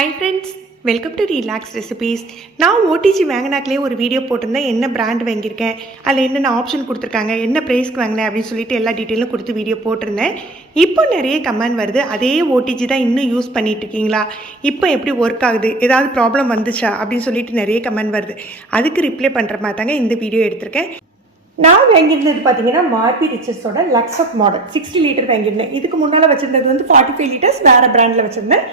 Hi friends welcome to relax recipes நான் OTG வாங்கினாக்கிலே ஒரு வீடியோ போட்டிருந்தேன். என்ன பிராண்ட் வாங்கியிருக்கேன்? அதில் என்னென்ன ஆப்ஷன் கொடுத்துருக்காங்க? என்ன ப்ரைஸ்க்கு வாங்கினேன்? அப்படின்னு சொல்லிட்டு எல்லா டீட்டெயிலும் கொடுத்து வீடியோ போட்டிருந்தேன். இப்போ நிறைய கமெண்ட் வருது. அதே ஓடிஜி தான் இன்னும் யூஸ் பண்ணிட்டு இருக்கீங்களா இப்போ எப்படி ஒர்க் ஆகுது? ஏதாவது ப்ராப்ளம் வந்துச்சா? அப்படின்னு சொல்லிட்டு நிறைய கமெண்ட் வருது. அதுக்கு ரிப்ளை பண்ணுற மாதிரி தாங்க இந்த வீடியோ எடுத்திருக்கேன். நான் வாங்கியிருந்தது பார்த்தீங்கன்னா Morphy ரிச்சர்ஸோட lux of model sixty litre வாங்கியிருந்தேன். இதுக்கு முன்னால் வச்சுருந்தது வந்து ஃபார்ட்டி ஃபைவ் லிட்டர்ஸ் வேறு பிராண்டில் வச்சுருந்தேன்.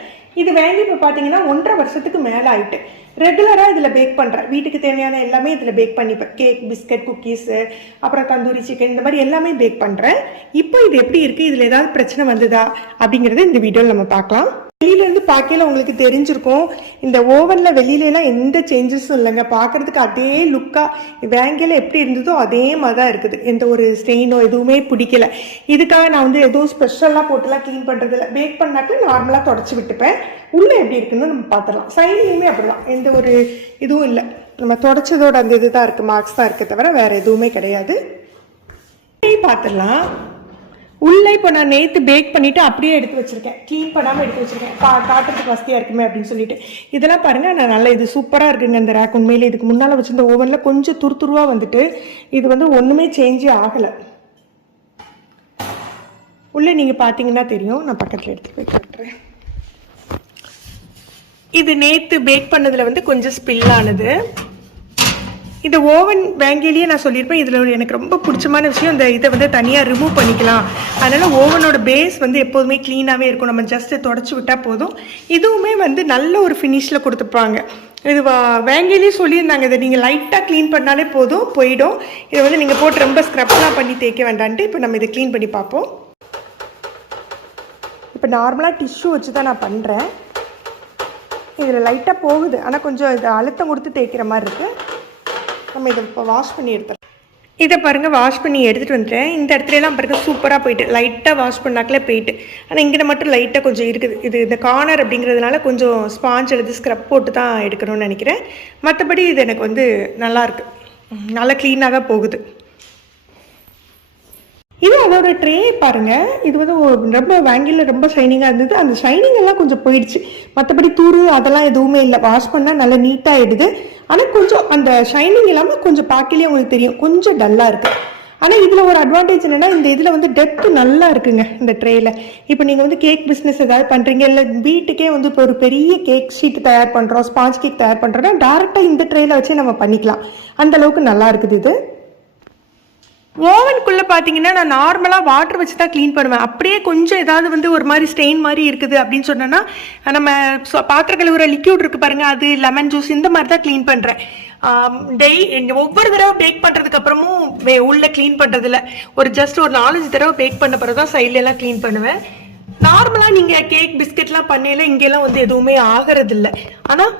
இது வாங்கி இப்போ பார்த்தீங்கன்னா ஒன்றரை வருஷத்துக்கு மேலே ஆகிட்டு ரெகுலராக இதில் பேக் பண்ணுறேன் வீட்டுக்கு தேவையான எல்லாமே இதில் பேக் பண்ணிப்பேன். கேக் பிஸ்கட் குக்கீஸு அப்புறம் தந்தூரி சிக்கன் இந்த மாதிரி எல்லாமே பேக் பண்ணுறேன் இப்போ இது எப்படி இருக்குது இதில் ஏதாவது பிரச்சனை வந்ததா? அப்படிங்கிறத இந்த வீடியோவில் நம்ம பார்க்கலாம். வெளியிலேருந்து பார்க்கையில உங்களுக்கு தெரிஞ்சிருக்கும். இந்த ஓவனில் வெளியிலலாம் எந்த சேஞ்சஸும் இல்லைங்க. பார்க்குறதுக்கு அதே லுக்காக வேங்கையில் எப்படி இருந்ததோ அதே மாதிரி தான் இருக்குது. எந்த ஒரு ஸ்டெயினோ எதுவுமே பிடிக்கல. இதுக்காக நான் வந்து எதுவும் ஸ்பெஷலாக போட்டுலாம் க்ளீன் பண்ணுறதில்ல பேக் பண்ணாக்க நார்மலாக தொடச்சி விட்டுப்பேன். உள்ளே எப்படி இருக்குன்னு நம்ம பார்த்துடலாம். சைட்லேயுமே அப்படிதான். எந்த ஒரு இதுவும் இல்லை. நம்ம தொடச்சதோட அந்த இது தான் இருக்குது மார்க்ஸ் தான் இருக்குது தவிர வேறு எதுவுமே கிடையாது. பார்த்துடலாம். உள்ளே இப்போ நான் நேற்று பேக் பண்ணிவிட்டு அப்படியே எடுத்து வச்சுருக்கேன். க்ளீன் பண்ணாமல் எடுத்து வச்சுருக்கேன். கா காட்டுறதுக்கு வசதியாக இருக்குமே அப்படின்னு சொல்லிட்டு. இதெல்லாம் பாருங்கள் நான் நல்லா இது சூப்பராக இருக்குங்க இந்த ரேக் உண்மையிலே. இதுக்கு முன்னால் வச்சிருந்த ஓவனில் கொஞ்சம் துருத்துருவாக வந்துட்டு இது வந்து ஒன்றுமே சேஞ்சே ஆகலை. உள்ளே நீங்கள் பார்த்தீங்கன்னா தெரியும். நான் பக்கத்தில் எடுத்து போய் காட்டுறேன். இது நேற்று பேக் பண்ணதில் வந்து கொஞ்சம் ஸ்பில் ஆனது. இந்த ஓவன் வேங்கிலேயே நான் சொல்லியிருப்பேன். இதில் எனக்கு ரொம்ப பிடிச்சமான விஷயம் இந்த இதை வந்து தனியாக ரிமூவ் பண்ணிக்கலாம். அதனால் ஓவனோட பேஸ் வந்து எப்போதுமே க்ளீனாகவே இருக்கும். நம்ம ஜஸ்ட்டு தொடச்சி விட்டால் போதும். இதுவுமே வந்து நல்ல ஒரு ஃபினிஷில் கொடுத்துப்பாங்க. இது வேங்கிலேயே சொல்லியிருந்தாங்க. இதை நீங்கள் லைட்டாக க்ளீன் பண்ணாலே போதும் போயிடும். இதை வந்து நீங்கள் போட்டு ரொம்ப ஸ்க்ரப்லாம் பண்ணி தேய்க்க வேண்டான்ட்டு இப்போ நம்ம இதை க்ளீன் பண்ணி பார்ப்போம். இப்போ நார்மலாக டிஷ்யூ வச்சு தான் நான் பண்ணுறேன் இதில் லைட்டாக போகுது. ஆனால் கொஞ்சம் இது அழுத்தம் கொடுத்து தேய்க்கிற மாதிரி இருக்குது நம்ம இதை இப்போ வாஷ் பண்ணி எடுத்துடலாம் இதை பாருங்கள் வாஷ் பண்ணி எடுத்துகிட்டு வந்துட்டேன். இந்த இடத்துலலாம் பாருங்கள் சூப்பராக போயிட்டு லைட்டாக வாஷ் பண்ணாக்கலே போயிட்டு. ஆனால் இங்கே மட்டும் லைட்டாக கொஞ்சம் இருக்குது. இது இந்த கார்னர் அப்படிங்கிறதுனால கொஞ்சம் ஸ்பாஞ்ச் எடுத்து ஸ்க்ரப் போட்டு தான் எடுக்கணும்னு நினைக்கிறேன். மற்றபடி இது எனக்கு வந்து நல்லாயிருக்கு நல்லா க்ளீனாக தான் போகுது. இது அதோட ட்ரே பாருங்கள் இது வந்து ரொம்ப வாங்கியில் ரொம்ப ஷைனிங்காக இருந்தது. அந்த ஷைனிங் எல்லாம் கொஞ்சம் போயிடுச்சு. மற்றபடி தூரு அதெல்லாம் எதுவுமே இல்லை. வாஷ் பண்ணால் நல்லா நீட்டாகிடுது ஆனால் கொஞ்சம் அந்த ஷைனிங் இல்லாமல் கொஞ்சம் பார்க்கலையே உங்களுக்கு தெரியும். கொஞ்சம் டல்லாக இருக்குது ஆனால் இதில் ஒரு அட்வான்டேஜ் என்னென்னா இந்த இதில் வந்து டெப்த்து நல்லா இருக்குங்க இந்த ட்ரேயில் இப்போ நீங்கள் வந்து கேக் பிஸ்னஸ் ஏதாவது பண்ணுறீங்க இல்லை வீட்டுக்கே வந்து இப்போ ஒரு பெரிய கேக் ஷீட் தயார் பண்ணுறோம் ஸ்பாஞ்ச் கேக் தயார் பண்ணுறோன்னா டேரெக்டாக இந்த ட்ரேயில் வச்சே நம்ம பண்ணிக்கலாம். அந்தளவுக்கு நல்லா இருக்குது இது. ஓவனுக்குள்ளே பார்த்தீங்கன்னா நான் நார்மலாக வாட்டர் வச்சு தான் க்ளீன் பண்ணுவேன். அப்படியே கொஞ்சம் ஏதாவது வந்து ஒரு மாதிரி ஸ்டெயின் மாதிரி இருக்குது அப்படின்னு சொன்னேன்னா நம்ம சொ- பாத்திர கழுவுற லிக்யூட் இருக்குது பாருங்கள் அது லெமன் ஜூஸ் இந்த மாதிரி தான் க்ளீன் பண்ணுறேன் டெய் ஒவ்வொரு தடவை பேக் பண்ணுறதுக்கு அப்புறமும் உள்ளே க்ளீன் பண்ணுறதில்ல ஒரு ஜஸ்ட் ஒரு நாலஞ்சு தடவை பேக் பண்ண பிறகு தான் சைட்லலாம் க்ளீன் பண்ணுவேன். நார்மலாக நீங்கள் கேக் பிஸ்கெட்லாம் பண்ணையில இங்கெல்லாம் வந்து எதுவுமே ஆகிறதில்ல. ஆனால்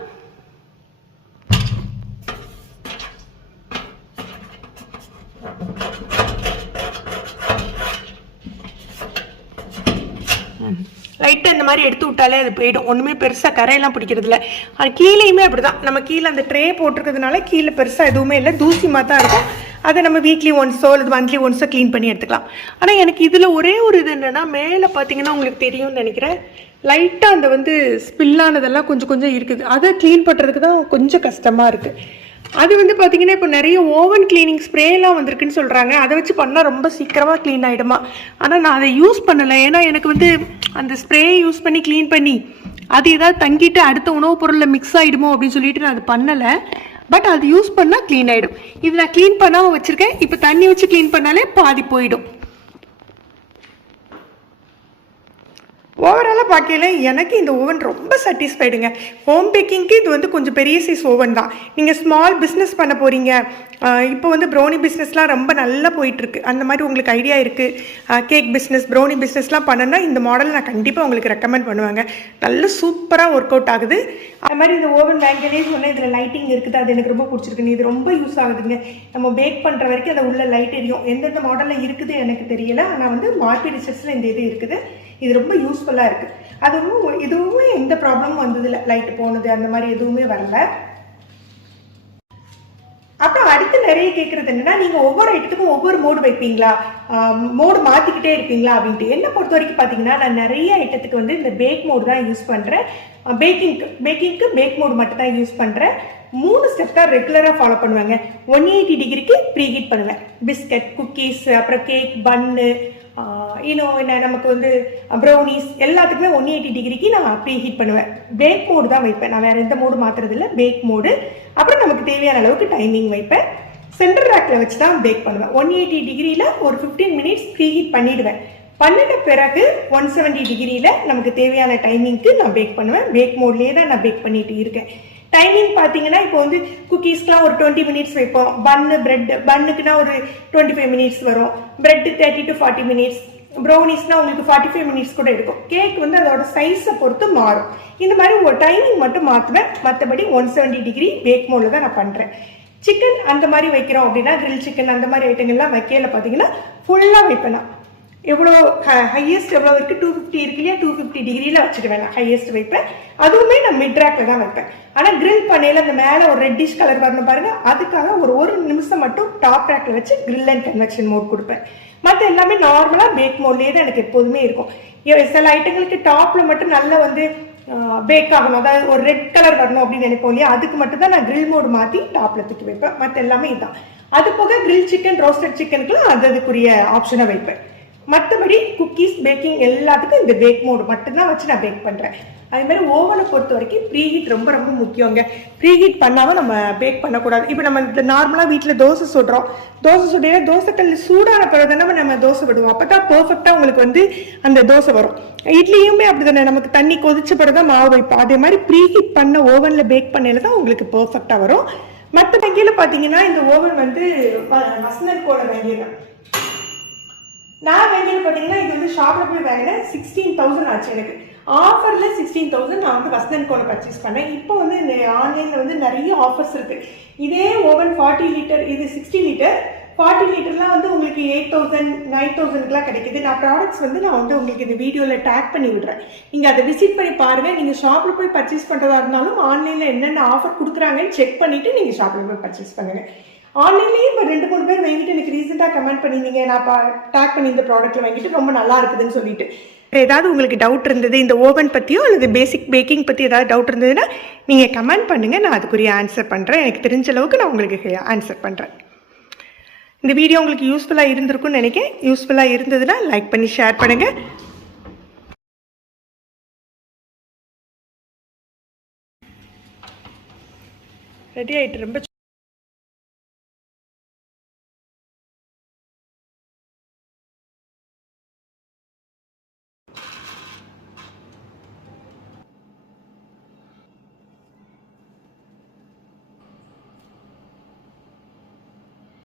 லைட்டாக இந்த மாதிரி எடுத்து விட்டாலே அது போயிடும். ஒன்றுமே பெருசாக கரையெல்லாம் பிடிக்கிறது இல்லை. அது கீழேயுமே அப்படி தான் நம்ம கீழே அந்த ட்ரே போட்டிருக்கிறதுனால கீழே பெருசாக எதுவுமே இல்லை. தூசிமாக தான் இருக்கும். அதை நம்ம வீக்லி ஒன்ஸோ அல்லது மந்த்லி ஒன்ஸோ க்ளீன் பண்ணி எடுத்துக்கலாம். ஆனால் எனக்கு இதில் ஒரே ஒரு இது என்னென்னா மேலே பார்த்தீங்கன்னா உங்களுக்கு தெரியும்னு நினைக்கிறேன். லைட்டாக அந்த வந்து ஸ்பில்லானதெல்லாம் கொஞ்சம் கொஞ்சம் இருக்குது. அதை க்ளீன் பண்ணுறதுக்கு தான் கொஞ்சம் கஷ்டமாக இருக்குது அது வந்து பார்த்தீங்கன்னா இப்போ நிறைய ஓவன் கிளீனிங் ஸ்ப்ரேலாம் வந்திருக்குன்னு சொல்கிறாங்க அதை வச்சு பண்ணால் ரொம்ப சீக்கிரமாக க்ளீன் ஆகிடுமா ஆனால் நான் அதை யூஸ் பண்ணலை. ஏன்னா எனக்கு வந்து அந்த ஸ்ப்ரே யூஸ் பண்ணி க்ளீன் பண்ணி அது ஏதாவது தங்கிட்டு அடுத்த உணவுப் பொருளில் மிக்ஸ் ஆகிடுமோ அப்படின்னு சொல்லிட்டு நான் அது பண்ணலை. பட் அது யூஸ் பண்ணால் க்ளீன் ஆகிடும் இது நான் க்ளீன் பண்ணாமல் வச்சுருக்கேன். இப்போ தண்ணி வச்சு க்ளீன் பண்ணாலே பாதி போயிடும். ஓவராலாக பார்க்கையில எனக்கு இந்த ஓவன் ரொம்ப சாட்டிஸ்ஃபைடுங்க ஹோம் பேக்கிங்க்கு இது வந்து கொஞ்சம் பெரிய சைஸ் ஓவன் தான். நீங்கள் ஸ்மால் பிஸ்னஸ் பண்ண போகிறீங்க இப்போ வந்து ப்ரௌனி பிஸ்னஸ்லாம் ரொம்ப நல்லா போயிட்டுருக்கு. அந்த மாதிரி உங்களுக்கு ஐடியா இருக்குது கேக் பிஸ்னஸ் ப்ரௌனி பிஸ்னஸ்லாம் பண்ணனா இந்த மாடல் நான் கண்டிப்பாக உங்களுக்கு ரெக்கமெண்ட் பண்ணுவாங்க. நல்ல சூப்பராக ஒர்க் அவுட் ஆகுது. அது மாதிரி இந்த ஓவன் வாங்கினே சொன்னால் இதில் லைட்டிங் இருக்குது. அது எனக்கு ரொம்ப பிடிச்சிருக்கு. இது ரொம்ப யூஸ் ஆகுதுங்க. நம்ம பேக் பண்ணுற வரைக்கும் அதை உள்ள லைட் எரியும். எந்தெந்த மாடலில் இருக்குது எனக்கு தெரியல. ஆனால் வந்து மார்க்கெட் ரிசர்ச்சில் இந்த இது இருக்குது. இது ரொம்ப யூஸ்ஃபுல்லாக இருக்குது அதுவும் இதுவுமே எந்த ப்ராப்ளமும் வந்ததில்லை லைட்டு போனது அந்த மாதிரி எதுவுமே வரல. அப்புறம் அடுத்து நிறைய கேட்குறது என்னன்னா நீங்கள் ஒவ்வொரு இடத்துக்கும் ஒவ்வொரு மோடு வைப்பீங்களா? மோடு மாற்றிக்கிட்டே இருப்பீங்களா அப்படின்ட்டு. என்னை பொறுத்த வரைக்கும் பார்த்தீங்கன்னா நான் நிறைய ஐட்டத்துக்கு வந்து இந்த பேக் மோடு தான் யூஸ் பண்ணுறேன் பேக்கிங்க்கு பேக்கிங்க்கு பேக் மோட் மட்டும் தான் யூஸ் பண்ணுறேன் மூணு ஸ்டெப் தான் ரெகுலராக ஃபாலோ பண்ணுவாங்க. ஒன் எயிட்டி டிகிரிக்கு ப்ரீ ஹீட் பண்ணுவேன். பிஸ்கட் குக்கீஸ் அப்புறம் கேக் பன்னு இன்னும் என்ன நமக்கு வந்து ப்ரௌனிஸ் எல்லாத்துக்குமே ஒன் எயிட்டி டிகிரிக்கு நான் அப்படியே ஹீட் பண்ணுவேன். பேக் மோடு தான் வைப்பேன். நான் வேறு எந்த மோடு மாற்றுறதில்ல பேக் மோடு அப்புறம் நமக்கு தேவையான அளவுக்கு டைமிங் வைப்பேன். சென்டர் ரேக்கில் வச்சு தான் பேக் பண்ணுவேன். ஒன் எயிட்டி டிகிரியில் ஒரு ஃபிஃப்டீன் மினிட்ஸ் ப்ரீ ஹீட் பண்ணிடுவேன். பண்ணிட்ட பிறகு ஒன் செவன்ட்டி டிகிரியில் நமக்கு தேவையான டைமிங்க்கு நான் பேக் பண்ணுவேன். பேக் மோட்லேயே தான் நான் பேக் பண்ணிட்டு இருக்கேன். டைமிங் பார்த்தீங்கன்னா இப்போ வந்து குக்கீஸ்க்குலாம் ஒரு டுவெண்ட்டி மினிட்ஸ் வைப்போம். பன்னு பிரெட் பன்னுக்குனா ஒரு டுவெண்ட்டி ஃபைவ் மினிட்ஸ் வரும். Bread thirty to forty minutes ப்ரௌனிஸ்னால் உங்களுக்கு ஃபார்ட்டி ஃபைவ் மினிட்ஸ் கூட எடுக்கும். கேக் வந்து அதோட சைஸை பொறுத்து மாறும். இந்த மாதிரி ஒரு டைமிங் மட்டும் மாற்றுவேன் மற்றபடி ஒன் செவன்ட்டி டிகிரி பேக் மோடில் தான் நான் பண்ணுறேன் சிக்கன் அந்த மாதிரி வைக்கிறோம் அப்படின்னா கிரில் சிக்கன் அந்த மாதிரி ஐட்டங்கள்லாம் வைக்கல பார்த்தீங்கன்னா ஃபுல்லாக வைப்பேன் நான். எவ்வளோ ஹையஸ்ட் எவ்வளோ இருக்குது டூ ஃபிஃப்டி இருக்கு இல்லையா? டூ ஃபிஃப்டி டிகிரியில் வச்சுக்குவேன் நான் ஹையஸ்ட் வைப்பேன் அதுவுமே நான் மிட் ரேக்கில் தான் வைப்பேன். ஆனால் கிரில் பண்ணையில் அந்த மேலே ஒரு ரெட்டிஷ் கலர் வரணும் பாருங்கள் அதுக்காக ஒரு ஒரு நிமிஷம் மட்டும் டாப் ரேக்கில் வச்சு கிரில் அண்ட் கன்வெக்ஷன் மோட் கொடுப்பேன். மற்ற எல்லாமே நார்மலாக பேக் மோட்லேயே தான் எனக்கு எப்போதுமே இருக்கும். சில ஐட்டங்களுக்கு டாப்பில் மட்டும் நல்லா வந்து பேக் ஆகணும். அதாவது ஒரு ரெட் கலர் வரணும் அப்படின்னு நினைப்போம் இல்லையா? அதுக்கு மட்டும் தான் நான் கிரில் மோடு மாற்றி டாப்பில் தூக்கி வைப்பேன். மற்ற எல்லாமே இதுதான் அது போக கிரில் சிக்கன் ரோஸ்டட் சிக்கனுக்குலாம் அது அதுக்குரிய ஆப்ஷனை வைப்பேன். மற்றபடி குக்கீஸ் பேக்கிங் எல்லாத்துக்கும் இந்த பேக் மோடு மட்டும்தான் வச்சு நான் பேக் பண்ணுறேன் அதே மாதிரி ஓவனை பொறுத்த வரைக்கும் ப்ரீ ஹீட் ரொம்ப ரொம்ப முக்கியங்க. ப்ரீ ஹீட் பண்ணாமல் நம்ம பேக் பண்ணக்கூடாது. இப்போ நம்ம நார்மலாக வீட்டில் தோசை சுடுறோம். தோசை சுடையில தோசைக்கல் சூடான பிறகு தானே நம்ம தோசை விடுவோம். அப்போ தான் பர்ஃபெக்டாக உங்களுக்கு வந்து அந்த தோசை வரும். இட்லியுமே அப்படி தானே நமக்கு தண்ணி கொதிச்ச பிறகு தான் மாவு வைப்போம். அதே மாதிரி ப்ரீ ஹீட் பண்ண ஓவனில் பேக் பண்ணையில் தான் உங்களுக்கு பர்ஃபெக்டாக வரும். மற்ற வங்கியில் பார்த்தீங்கன்னா இந்த ஓவன் வந்து வ- வசந்தன் கோட நான் வாங்கியது பார்த்தீங்கன்னா இது வந்து ஷாப்பில் போய் வாங்கினேன் சிக்ஸ்டீன் தௌசண்ட் ஆச்சு எனக்கு. ஆஃபரில் சிக்ஸ்டீன் தௌசண்ட் நான் வந்து வசந்தன் கோனை பர்ச்சேஸ் பண்ணேன். இப்போ வந்து இந்த ஆன்லைனில் வந்து நிறைய ஆஃபர்ஸ் இருக்குது இதே ஓவன் ஃபார்ட்டி லிட்டர் இது சிக்ஸ்டி லிட்டர் ஃபார்ட்டி லிட்டர்லாம் வந்து உங்களுக்கு எயிட் தௌசண்ட் நைன் தௌசண்ட்க்குலாம் கிடைக்குது. நான் ப்ராடக்ட்ஸ் வந்து நான் வந்து உங்களுக்கு இந்த வீடியோவில் டேக் பண்ணி விடுறேன். நீங்கள் அதை விசிட் பண்ணி பாருங்கள் நீங்கள் ஷாப்பில் போய் பர்ச்சேஸ் பண்ணுறதா இருந்தாலும் ஆன்லைனில் என்னென்ன ஆஃபர் கொடுக்குறாங்கன்னு செக் பண்ணிவிட்டு நீங்கள் ஷாப்பில் போய் பர்ச்சேஸ் பண்ணுங்கள் ஆன்லைன்லேயே இப்போ ரெண்டு மூணு பேர் வாங்கிட்டு எனக்கு ரீசெண்டாக கமெண்ட் பண்ணியிருந்தீங்க. நான் பா டேக் பண்ணி இந்த ப்ராடக்ட்டில் வாங்கிட்டு ரொம்ப நல்லா இருக்குதுன்னு சொல்லிட்டு. ஏதாவது உங்களுக்கு டவுட் இருந்தது இந்த ஓவன் பற்றியோ அல்லது பேசிக் பேக்கிங் பற்றி ஏதாவது டவுட் இருந்ததுன்னா நீங்கள் கமெண்ட் பண்ணுங்கள் நான் அதுக்குரிய ஆன்சர் பண்ணுறேன் எனக்கு தெரிஞ்ச அளவுக்கு நான் உங்களுக்கு ஆன்சர் பண்ணுறேன் இந்த வீடியோ உங்களுக்கு யூஸ்ஃபுல்லாக இருந்திருக்கும்னு நினைக்கிறேன். யூஸ்ஃபுல்லாக இருந்ததுன்னா லைக் பண்ணி ஷேர் பண்ணுங்கள் ரெடி ஆகிட்டு ரொம்ப